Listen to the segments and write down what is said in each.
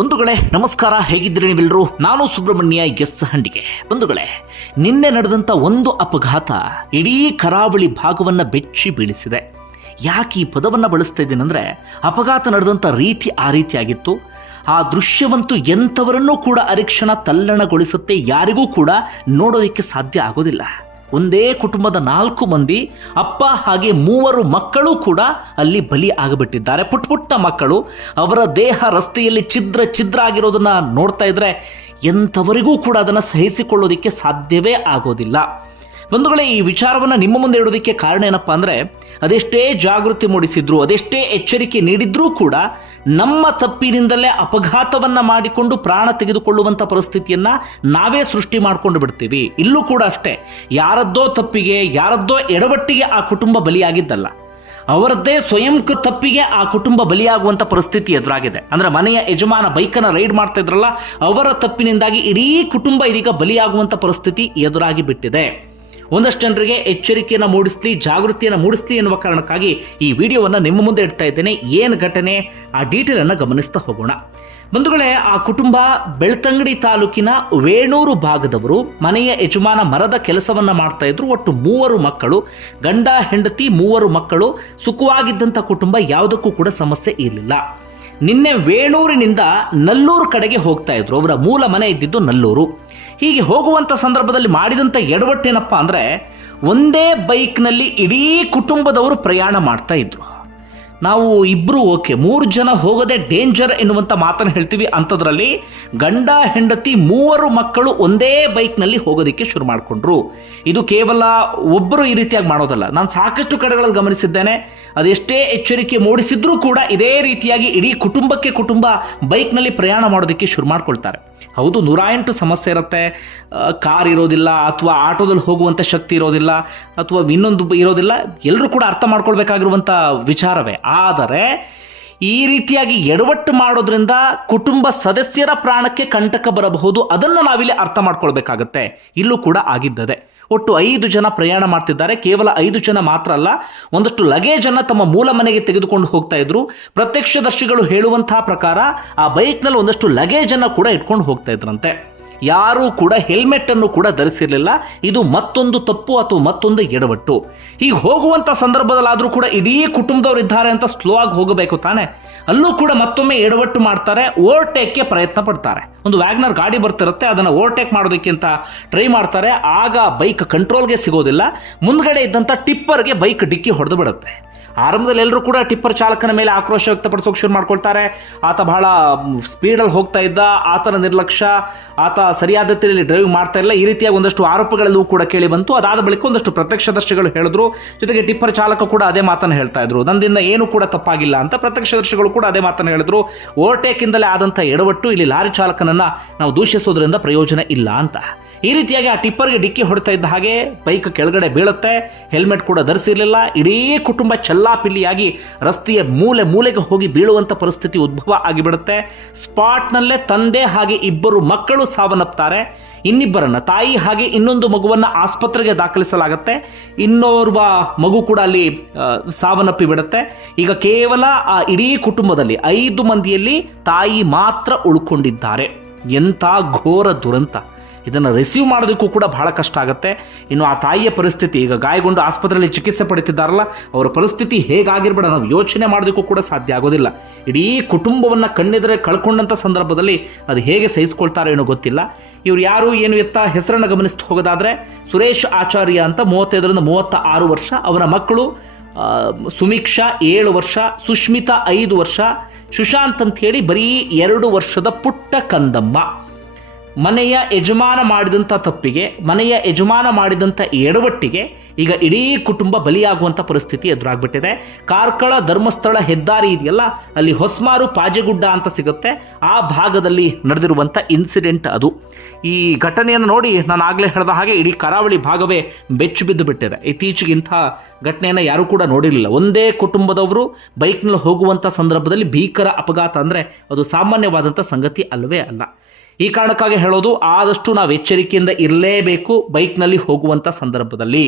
ಬಂಧುಗಳೇ, ನಮಸ್ಕಾರ, ಹೇಗಿದ್ದೀರಿ ನೀವೆಲ್ಲರೂ? ನಾನು ಸುಬ್ರಹ್ಮಣ್ಯ ಎಸ್ ಹಂಡಿಗೆ. ಬಂಧುಗಳೇ, ನಿನ್ನೆ ನಡೆದಂಥ ಒಂದು ಅಪಘಾತ ಇಡೀ ಕರಾವಳಿ ಭಾಗವನ್ನು ಬೆಚ್ಚಿ ಬೀಳಿಸಿದೆ. ಯಾಕೆ ಈ ಪದವನ್ನು ಬಳಸ್ತಾ ಇದ್ದೀನಂದ್ರೆ ಅಪಘಾತ ನಡೆದಂಥ ರೀತಿ ಆ ರೀತಿಯಾಗಿತ್ತು ಆ ದೃಶ್ಯವಂತೂ ಎಂಥವರನ್ನೂ ಕೂಡ ಅರಿಕ್ಷಣ ತಲ್ಲಣಗೊಳಿಸುತ್ತೆ ಯಾರಿಗೂ ಕೂಡ ನೋಡೋದಕ್ಕೆ ಸಾಧ್ಯ ಆಗೋದಿಲ್ಲ. ಒಂದೇ ಕುಟುಂಬದ ನಾಲ್ಕು ಮಂದಿ, ಅಪ್ಪ ಹಾಗೆ ಮೂವರು ಮಕ್ಕಳು ಕೂಡ ಅಲ್ಲಿ ಬಲಿ ಆಗಿಬಿಟ್ಟಿದ್ದಾರೆ. ಪುಟ್ಟ ಪುಟ್ಟ ಮಕ್ಕಳು, ಅವರ ದೇಹ ರಸ್ತೆಯಲ್ಲಿ ಛಿದ್ರ ಛಿದ್ರ ಆಗಿರೋದನ್ನ ನೋಡ್ತಾ ಇದ್ರೆ ಎಂಥವರಿಗೂ ಕೂಡ ಅದನ್ನು ಸಹಿಸಿಕೊಳ್ಳೋದಕ್ಕೆ ಸಾಧ್ಯವೇ ಆಗೋದಿಲ್ಲ. ಬಂಧುಗಳೇ, ಈ ವಿಚಾರವನ್ನು ನಿಮ್ಮ ಮುಂದೆ ಇಡೋದಕ್ಕೆ ಕಾರಣ ಏನಪ್ಪಾ ಅಂದರೆ, ಅದೆಷ್ಟೇ ಜಾಗೃತಿ ಮೂಡಿಸಿದ್ರು, ಅದೆಷ್ಟೇ ಎಚ್ಚರಿಕೆ ನೀಡಿದ್ರೂ ಕೂಡ, ನಮ್ಮ ತಪ್ಪಿನಿಂದಲೇ ಅಪಘಾತವನ್ನು ಮಾಡಿಕೊಂಡು ಪ್ರಾಣ ತೆಗೆದುಕೊಳ್ಳುವಂಥ ಪರಿಸ್ಥಿತಿಯನ್ನು ನಾವೇ ಸೃಷ್ಟಿ ಮಾಡಿಕೊಂಡು ಬಿಡ್ತೀವಿ. ಇಲ್ಲೂ ಕೂಡ ಅಷ್ಟೇ, ಯಾರದ್ದೋ ತಪ್ಪಿಗೆ, ಯಾರದ್ದೋ ಎಡವಟ್ಟಿಗೆ ಆ ಕುಟುಂಬ ಬಲಿಯಾಗಿದ್ದಲ್ಲ, ಅವರದ್ದೇ ಸ್ವಯಂ ತಪ್ಪಿಗೆ ಆ ಕುಟುಂಬ ಬಲಿಯಾಗುವಂಥ ಪರಿಸ್ಥಿತಿ ಎದುರಾಗಿದೆ. ಅಂದರೆ ಮನೆಯ ಯಜಮಾನ ಬೈಕನ್ನು ರೈಡ್ ಮಾಡ್ತಾ ಇದ್ರಲ್ಲ, ಅವರ ತಪ್ಪಿನಿಂದಾಗಿ ಇಡೀ ಕುಟುಂಬ ಇದೀಗ ಬಲಿಯಾಗುವಂಥ ಪರಿಸ್ಥಿತಿ ಎದುರಾಗಿ ಬಿಟ್ಟಿದೆ. ಒಂದಷ್ಟು ಜನರಿಗೆ ಎಚ್ಚರಿಕೆಯನ್ನು ಮೂಡಿಸ್ಲಿ, ಜಾಗೃತಿಯನ್ನು ಮೂಡಿಸ್ಲಿ ಎನ್ನುವ ಕಾರಣಕ್ಕಾಗಿ ಈ ವಿಡಿಯೋವನ್ನು ನಿಮ್ಮ ಮುಂದೆ ಇಡ್ತಾ ಇದ್ದೇನೆ. ಏನು ಘಟನೆ? ಆ ಡೀಟೇಲನ್ನು ಗಮನಿಸ್ತಾ ಹೋಗೋಣ. ಬಂಧುಗಳೇ, ಆ ಕುಟುಂಬ ಬೆಳ್ತಂಗಡಿ ತಾಲೂಕಿನ ವೇಣೂರು ಭಾಗದವರು ಮನೆಯ ಯಜಮಾನ ಮರದ ಕೆಲಸವನ್ನ ಮಾಡ್ತಾ ಇದ್ರು. ಒಟ್ಟು ಮೂವರು ಮಕ್ಕಳು, ಗಂಡ, ಹೆಂಡತಿ ಮೂವರು ಮಕ್ಕಳು. ಸುಖವಾಗಿದ್ದಂಥ ಕುಟುಂಬ ಯಾವುದಕ್ಕೂ ಕೂಡ ಸಮಸ್ಯೆ ಇರಲಿಲ್ಲ. ನಿನ್ನೆ ವೇಣೂರಿನಿಂದ ನಲ್ಲೂರು ಕಡೆಗೆ ಹೋಗ್ತಾ ಇದ್ರು. ಅವರ ಮೂಲ ಮನೆ ಇದ್ದಿದ್ದು ನಲ್ಲೂರು. ಹೀಗೆ ಹೋಗುವಂಥ ಸಂದರ್ಭದಲ್ಲಿ ಮಾಡಿದಂಥ ಎಡವಟ್ಟೇನಪ್ಪ ಅಂದರೆ, ಒಂದೇ ಬೈಕ್ನಲ್ಲಿ ಇಡೀ ಕುಟುಂಬದವರು ಪ್ರಯಾಣ ಮಾಡ್ತಾ ಇದ್ರು. ನಾವು ಇಬ್ಬರು ಓಕೆ, ಮೂರು ಜನ ಹೋಗೋದೇ ಡೇಂಜರ್ ಎನ್ನುವಂಥ ಮಾತನ್ನು ಹೇಳ್ತೀವಿ. ಅಂಥದ್ರಲ್ಲಿ ಗಂಡ, ಹೆಂಡತಿ ಮೂವರು ಮಕ್ಕಳು ಒಂದೇ ಬೈಕ್ನಲ್ಲಿ ಹೋಗೋದಕ್ಕೆ ಶುರು ಮಾಡಿಕೊಂಡ್ರು. ಇದು ಕೇವಲ ಒಬ್ಬರು ಈ ರೀತಿಯಾಗಿ ಮಾಡೋದಲ್ಲ. ನಾನು ಸಾಕಷ್ಟು ಕಡೆಗಳಲ್ಲಿ ಗಮನಿಸಿದ್ದೇನೆ. ಅದೆಷ್ಟೇ ಎಚ್ಚರಿಕೆ ಮೂಡಿಸಿದ್ರೂ ಕೂಡ ಇದೇ ರೀತಿಯಾಗಿ ಇಡೀ ಕುಟುಂಬಕ್ಕೆ ಕುಟುಂಬ ಬೈಕ್ನಲ್ಲಿ ಪ್ರಯಾಣ ಮಾಡೋದಕ್ಕೆ ಶುರು ಮಾಡ್ಕೊಳ್ತಾರೆ. ಹೌದು ನೂರ ಎಂಟು ಸಮಸ್ಯೆ ಇರುತ್ತೆ. ಕಾರ್ ಇರೋದಿಲ್ಲ, ಅಥವಾ ಆಟೋದಲ್ಲಿ ಹೋಗುವಂಥ ಶಕ್ತಿ ಇರೋದಿಲ್ಲ, ಅಥವಾ ಇನ್ನೊಂದು ಇರೋದಿಲ್ಲ. ಎಲ್ಲರೂ ಕೂಡ ಅರ್ಥ ಮಾಡ್ಕೊಳ್ಬೇಕಾಗಿರುವಂಥ ವಿಚಾರವೇ. ಆದರೆ ಈ ರೀತಿಯಾಗಿ ಎಡವಟ್ಟು ಮಾಡೋದ್ರಿಂದ ಕುಟುಂಬ ಸದಸ್ಯರ ಪ್ರಾಣಕ್ಕೆ ಕಂಟಕ ಬರಬಹುದು. ಅದನ್ನು ನಾವಿಲ್ಲಿ ಅರ್ಥ ಮಾಡ್ಕೊಳ್ಬೇಕಾಗತ್ತೆ. ಇಲ್ಲೂ ಕೂಡ ಆಗಿದ್ದದೆ. ಒಟ್ಟು ಐದು ಜನ ಪ್ರಯಾಣ ಮಾಡ್ತಿದ್ದಾರೆ. ಕೇವಲ ಐದು ಜನ ಮಾತ್ರ ಅಲ್ಲ, ಒಂದಷ್ಟು ಲಗೇಜನ್ನು ತಮ್ಮ ಮೂಲ ಮನೆಗೆ ತೆಗೆದುಕೊಂಡು ಹೋಗ್ತಾ ಇದ್ರು. ಪ್ರತ್ಯಕ್ಷದರ್ಶಿಗಳು ಹೇಳುವಂತಹ ಪ್ರಕಾರ ಆ ಬೈಕ್ನಲ್ಲಿ ಒಂದಷ್ಟು ಲಗೇಜನ್ನು ಕೂಡ ಇಟ್ಕೊಂಡು ಹೋಗ್ತಾ ಇದ್ರಂತೆ. ಯಾರೂ ಕೂಡ ಹೆಲ್ಮೆಟ್ ಅನ್ನು ಕೂಡ ಧರಿಸಿರಲಿಲ್ಲ. ಇದು ಮತ್ತೊಂದು ತಪ್ಪು ಅಥವಾ ಮತ್ತೊಂದು ಎಡವಟ್ಟು. ಹೀಗೆ ಹೋಗುವಂಥ ಸಂದರ್ಭದಲ್ಲಾದರೂ ಕೂಡ ಇಡೀ ಕುಟುಂಬದವರು ಇದ್ದಾರೆ ಅಂತ ಸ್ಲೋ ಆಗಿ ಹೋಗಬೇಕು ತಾನೆ. ಅಲ್ಲೂ ಕೂಡ ಮತ್ತೊಮ್ಮೆ ಎಡವಟ್ಟು ಮಾಡ್ತಾರೆ ಓವರ್ಟೇಕ್ಗೆ ಪ್ರಯತ್ನ ಪಡ್ತಾರೆ. ಒಂದು ವ್ಯಾಗ್ನರ್ ಗಾಡಿ ಬರ್ತಿರುತ್ತೆ, ಅದನ್ನು ಓವರ್ಟೇಕ್ ಮಾಡೋದಕ್ಕಿಂತ ಟ್ರೈ ಮಾಡ್ತಾರೆ. ಆಗ ಬೈಕ್ ಕಂಟ್ರೋಲ್ಗೆ ಸಿಗೋದಿಲ್ಲ. ಮುಂದ್ಗಡೆ ಇದ್ದಂಥ ಟಿಪ್ಪರ್ಗೆ ಬೈಕ್ ಡಿಕ್ಕಿ ಹೊಡೆದು ಬಿಡುತ್ತೆ. ಆರಂಭದಲ್ಲಿ ಎಲ್ಲರೂ ಕೂಡ ಟಿಪ್ಪರ್ ಚಾಲಕನ ಮೇಲೆ ಆಕ್ರೋಶ ವ್ಯಕ್ತಪಡಿಸೋಕೆ ಶುರು ಮಾಡ್ಕೊಳ್ತಾರೆ. ಆತ ಬಹಳ ಸ್ಪೀಡಲ್ಲಿ ಹೋಗ್ತಾ ಇದ್ದ, ಆತನ ನಿರ್ಲಕ್ಷ್ಯ, ಆತ ಸರಿಯಾದ ರೀತಿಯಲ್ಲಿ ಡ್ರೈವ್ ಮಾಡ್ತಾ ಇಲ್ಲ ಈ ರೀತಿಯಾಗಿ ಒಂದಷ್ಟು ಆರೋಪಗಳೆಲ್ಲವೂ ಕೂಡ ಕೇಳಿ ಬಂತು. ಅದಾದ ಬಳಿಕ ಒಂದಷ್ಟು ಪ್ರತ್ಯಕ್ಷದರ್ಶಿಗಳು ಹೇಳಿದ್ರು. ಜೊತೆಗೆ ಟಿಪ್ಪರ್ ಚಾಲಕ ಕೂಡ ಅದೇ ಮಾತನ್ನು ಹೇಳ್ತಾ ಇದ್ರು. ನಂದಿಂದ ಏನು ಕೂಡ ತಪ್ಪಾಗಿಲ್ಲ ಅಂತ ಪ್ರತ್ಯಕ್ಷದರ್ಶಿಗಳು ಕೂಡ ಅದೇ ಮಾತನ್ನು ಹೇಳಿದ್ರು. ಓವರ್ಟೇಕಿಂದಲೇ ಆದಂಥ ಎಡವಟ್ಟು ಇಲ್ಲಿ ಲಾರಿ ಚಾಲಕನನ್ನ ನಾವು ದೂಷಿಸೋದ್ರಿಂದ ಪ್ರಯೋಜನ ಇಲ್ಲ ಅಂತ. ಈ ರೀತಿಯಾಗಿ ಆ ಟಿಪ್ಪರ್ಗೆ ಡಿಕ್ಕಿ ಹೊಡ್ತಾ ಇದ್ದ ಹಾಗೆ ಬೈಕ್ ಕೆಳಗಡೆ ಬೀಳುತ್ತೆ. ಹೆಲ್ಮೆಟ್ ಕೂಡ ಧರಿಸಿರಲಿಲ್ಲ. ಇಡೀ ಕುಟುಂಬ ಚಲ್ಲಾಪಿಲ್ಲಿಯಾಗಿ ರಸ್ತೆಯ ಮೂಲೆ ಮೂಲೆಗೆ ಹೋಗಿ ಬೀಳುವಂಥ ಪರಿಸ್ಥಿತಿ ಉದ್ಭವ ಆಗಿಬಿಡುತ್ತೆ. ಸ್ಪಾಟ್ನಲ್ಲೇ ತಂದೆ ಹಾಗೆ ಇಬ್ಬರು ಮಕ್ಕಳು ಸಾವನ್ನಪ್ತಾರೆ. ಇನ್ನಿಬ್ಬರನ್ನ ತಾಯಿ ಹಾಗೆ ಇನ್ನೊಂದು ಮಗುವನ್ನ ಆಸ್ಪತ್ರೆಗೆ ದಾಖಲಿಸಲಾಗುತ್ತೆ. ಇನ್ನೋರ್ವ ಮಗು ಕೂಡ ಅಲ್ಲಿ ಆ, ಸಾವನ್ನಪ್ಪಿ ಬಿಡುತ್ತೆ. ಈಗ ಕೇವಲ ಆ ಇಡೀ ಕುಟುಂಬದಲ್ಲಿ ಐದು ಮಂದಿಯಲ್ಲಿ ತಾಯಿ ಮಾತ್ರ ಉಳ್ಕೊಂಡಿದ್ದಾರೆ. ಎಂಥ ಘೋರ ದುರಂತ. ಇದನ್ನು ರಿಸೀವ್ ಮಾಡೋದಕ್ಕೂ ಕೂಡ ಬಹಳ ಕಷ್ಟ ಆಗುತ್ತೆ. ಇನ್ನು ಆ ತಾಯಿಯ ಪರಿಸ್ಥಿತಿ, ಈಗ ಗಾಯಗೊಂಡು ಆಸ್ಪತ್ರೆಯಲ್ಲಿ ಚಿಕಿತ್ಸೆ ಪಡಿತಿದ್ದಾರಲ್ಲ ಅವರ ಪರಿಸ್ಥಿತಿ ಹೇಗಾಗಿರ್ಬೇಡ ನಾವು ಯೋಚನೆ ಮಾಡೋದಕ್ಕೂ ಕೂಡ ಸಾಧ್ಯ ಆಗೋದಿಲ್ಲ. ಇಡೀ ಕುಟುಂಬವನ್ನು ಕಣ್ಣೆದರೆ ಕಳ್ಕೊಂಡಂಥ ಸಂದರ್ಭದಲ್ಲಿ ಅದು ಹೇಗೆ ಸಹಿಸ್ಕೊಳ್ತಾರೋ ಏನೋ ಗೊತ್ತಿಲ್ಲ. ಇವರು ಯಾರು, ಏನು ಎತ್ತ, ಹೆಸರನ್ನು ಗಮನಿಸ್ತು ಹೋಗೋದಾದರೆ ಸುರೇಶ್ ಆಚಾರ್ಯ ಅಂತ ಮೂವತ್ತೈದರಿಂದ ಮೂವತ್ತ ಆರು ವರ್ಷ ಅವರ ಮಕ್ಕಳು ಸುಮೀಕ್ಷಾ ಏಳು ವರ್ಷ ಸುಷ್ಮಿತಾ ಐದು ವರ್ಷ, ಸುಶಾಂತ್ ಅಂತ ಹೇಳಿ ಬರೀ ಎರಡು ವರ್ಷದ ಪುಟ್ಟ ಕಂದಮ್ಮ. ಮನೆಯ ಯಜಮಾನ ಮಾಡಿದಂಥ ತಪ್ಪಿಗೆ, ಮನೆಯ ಯಜಮಾನ ಮಾಡಿದಂಥ ಎಡವಟ್ಟಿಗೆ ಈಗ ಇಡೀ ಕುಟುಂಬ ಬಲಿಯಾಗುವಂಥ ಪರಿಸ್ಥಿತಿ ಎದುರಾಗ್ಬಿಟ್ಟಿದೆ. ಕಾರ್ಕಳ ಧರ್ಮಸ್ಥಳ ಹೆದ್ದಾರಿ ಇದೆಯಲ್ಲ, ಅಲ್ಲಿ ಹೊಸ್ಮಾರು ಪಾಜೆಗುಡ್ಡ ಅಂತ ಸಿಗುತ್ತೆ. ಆ ಭಾಗದಲ್ಲಿ ನಡೆದಿರುವಂಥ ಇನ್ಸಿಡೆಂಟ್ ಅದು. ಈ ಘಟನೆಯನ್ನು ನೋಡಿ ನಾನು ಆಗಲೇ ಹೇಳಿದ ಹಾಗೆ ಇಡೀ ಕರಾವಳಿ ಭಾಗವೇ ಬೆಚ್ಚು ಬಿದ್ದು ಬಿಟ್ಟಿದೆ. ಇತ್ತೀಚೆಗೆ ಇಂಥ ಘಟನೆಯನ್ನು ಯಾರೂ ಕೂಡ ನೋಡಿರಲಿಲ್ಲ. ಒಂದೇ ಕುಟುಂಬದವರು ಬೈಕ್ನಲ್ಲಿ ಹೋಗುವಂಥ ಸಂದರ್ಭದಲ್ಲಿ ಭೀಕರ ಅಪಘಾತ ಅಂದರೆ ಅದು ಸಾಮಾನ್ಯವಾದಂಥ ಸಂಗತಿ ಅಲ್ಲವೇ ಅಲ್ಲ. ಈ ಕಾರಣಕ್ಕಾಗಿ ಹೇಳೋದು ಆದಷ್ಟು ನಾವು ಎಚ್ಚರಿಕೆಯಿಂದ ಇರಲೇಬೇಕು ಬೈಕ್ನಲ್ಲಿ ಹೋಗುವಂಥ ಸಂದರ್ಭದಲ್ಲಿ.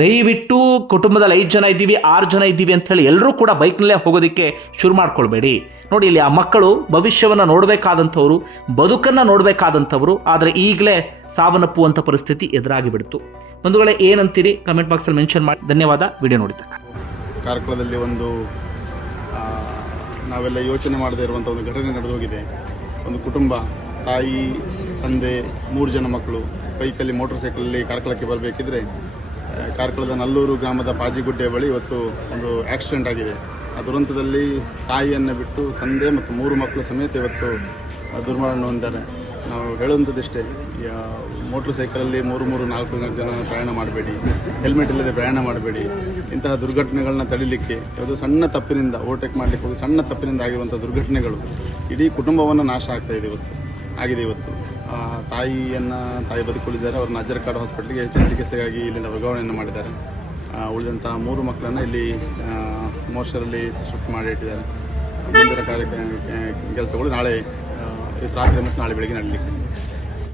ದಯವಿಟ್ಟು ಕುಟುಂಬದಲ್ಲಿ ಐದು ಜನ ಇದ್ದೀವಿ, ಆರು ಜನ ಇದ್ದೀವಿ ಅಂತ ಹೇಳಿ ಎಲ್ಲರೂ ಕೂಡ ಬೈಕ್ನಲ್ಲೇ ಹೋಗೋದಕ್ಕೆ ಶುರು ಮಾಡ್ಕೊಳ್ಬೇಡಿ. ನೋಡಿ ಇಲ್ಲಿ ಆ ಮಕ್ಕಳು ಭವಿಷ್ಯವನ್ನು ನೋಡಬೇಕಾದಂಥವ್ರು, ಬದುಕನ್ನು ನೋಡಬೇಕಾದಂಥವ್ರು, ಆದರೆ ಈಗಲೇ ಸಾವನ್ನಪ್ಪುವಂಥ ಪರಿಸ್ಥಿತಿ ಎದುರಾಗಿ ಬಿಡ್ತು. ಬಂಧುಗಳೇ, ಏನಂತೀರಿ? ಕಮೆಂಟ್ ಬಾಕ್ಸಲ್ಲಿ ಮೆನ್ಷನ್ ಮಾಡಿ. ಧನ್ಯವಾದ. ವಿಡಿಯೋ ನೋಡಿದ್ದಕ್ಕ. ಕಾರ್ಕಳದಲ್ಲಿ ಒಂದು ನಾವೆಲ್ಲ ಯೋಚನೆ ಮಾಡದೇ ಇರುವಂಥ ಒಂದು ಘಟನೆ ನಡೆದೋಗಿದೆ. ಒಂದು ಕುಟುಂಬ ತಾಯಿ, ತಂದೆ, ಮೂರು ಜನ ಮಕ್ಕಳು ಬೈಕಲ್ಲಿ ಮೋಟರ್ ಸೈಕಲಲ್ಲಿ ಕಾರ್ಕಳಕ್ಕೆ ಬರಬೇಕಿದ್ರೆ ಕಾರ್ಕಳದ ನಲ್ಲೂರು ಗ್ರಾಮದ ಪಾಜಿಗುಡ್ಡೆ ಬಳಿ ಇವತ್ತು ಒಂದು ಆಕ್ಸಿಡೆಂಟ್ ಆಗಿದೆ. ಆ ದುರಂತದಲ್ಲಿ ತಾಯಿಯನ್ನು ಬಿಟ್ಟು ತಂದೆ ಮತ್ತು ಮೂರು ಮಕ್ಕಳು ಸಮೇತ ಇವತ್ತು ದುರ್ಮರಣ ಹೊಂದಿದ್ದಾರೆ. ನಾವು ಹೇಳುವಂಥದ್ದಿಷ್ಟೇ ಮೋಟ್ರ್ ಸೈಕಲಲ್ಲಿ ಮೂರು ಮೂರು, ನಾಲ್ಕು ನಾಲ್ಕು ಜನ ಪ್ರಯಾಣ ಮಾಡಬೇಡಿ, ಹೆಲ್ಮೆಟ್ ಇಲ್ಲದೆ ಪ್ರಯಾಣ ಮಾಡಬೇಡಿ. ಇಂತಹ ದುರ್ಘಟನೆಗಳನ್ನ ತಡಿಲಿಕ್ಕೆ ಯಾವುದೋ ಸಣ್ಣ ತಪ್ಪಿನಿಂದ, ಓವರ್ಟೇಕ್ ಮಾಡಲಿಕ್ಕೆ ಹೋಗಿ ಸಣ್ಣ ತಪ್ಪಿನಿಂದ ಆಗಿರುವಂಥ ದುರ್ಘಟನೆಗಳು ಇಡೀ ಕುಟುಂಬವನ್ನು ನಾಶ ಆಗ್ತಾಯಿದೆ ಇವತ್ತು. ಆಗಿದೆ ಇವತ್ತು. ತಾಯಿಯನ್ನು ತಾಯಿ ಬದುಕುಳಿದ್ದಾರೆ ಅವ್ರನ್ನ ಅಜ್ಜರಕಾಡು ಹಾಸ್ಪಿಟ್ಲಿಗೆ ಹೆಚ್ಚಿನ ಚಿಕಿತ್ಸೆಗಾಗಿ ಇಲ್ಲಿಂದ ವರ್ಗಾವಣೆಯನ್ನು ಮಾಡಿದ್ದಾರೆ. ಆ, ಉಳಿದಂತಹ ಮೂರು ಮಕ್ಕಳನ್ನು ಇಲ್ಲಿ ಮೋರ್ಚರಲ್ಲಿ ಶಿಫ್ಟ್ ಮಾಡಿ ಇಟ್ಟಿದ್ದಾರೆ. ಮುಂದಿನ ಕಾರ್ಯ ಕೆಲಸಗಳು ನಾಳೆ ರಾತ್ರಿ ಮತ್ತು ನಾಳೆ ಬೆಳಗ್ಗೆ ನಡೀಲಿಕ್ಕೆ.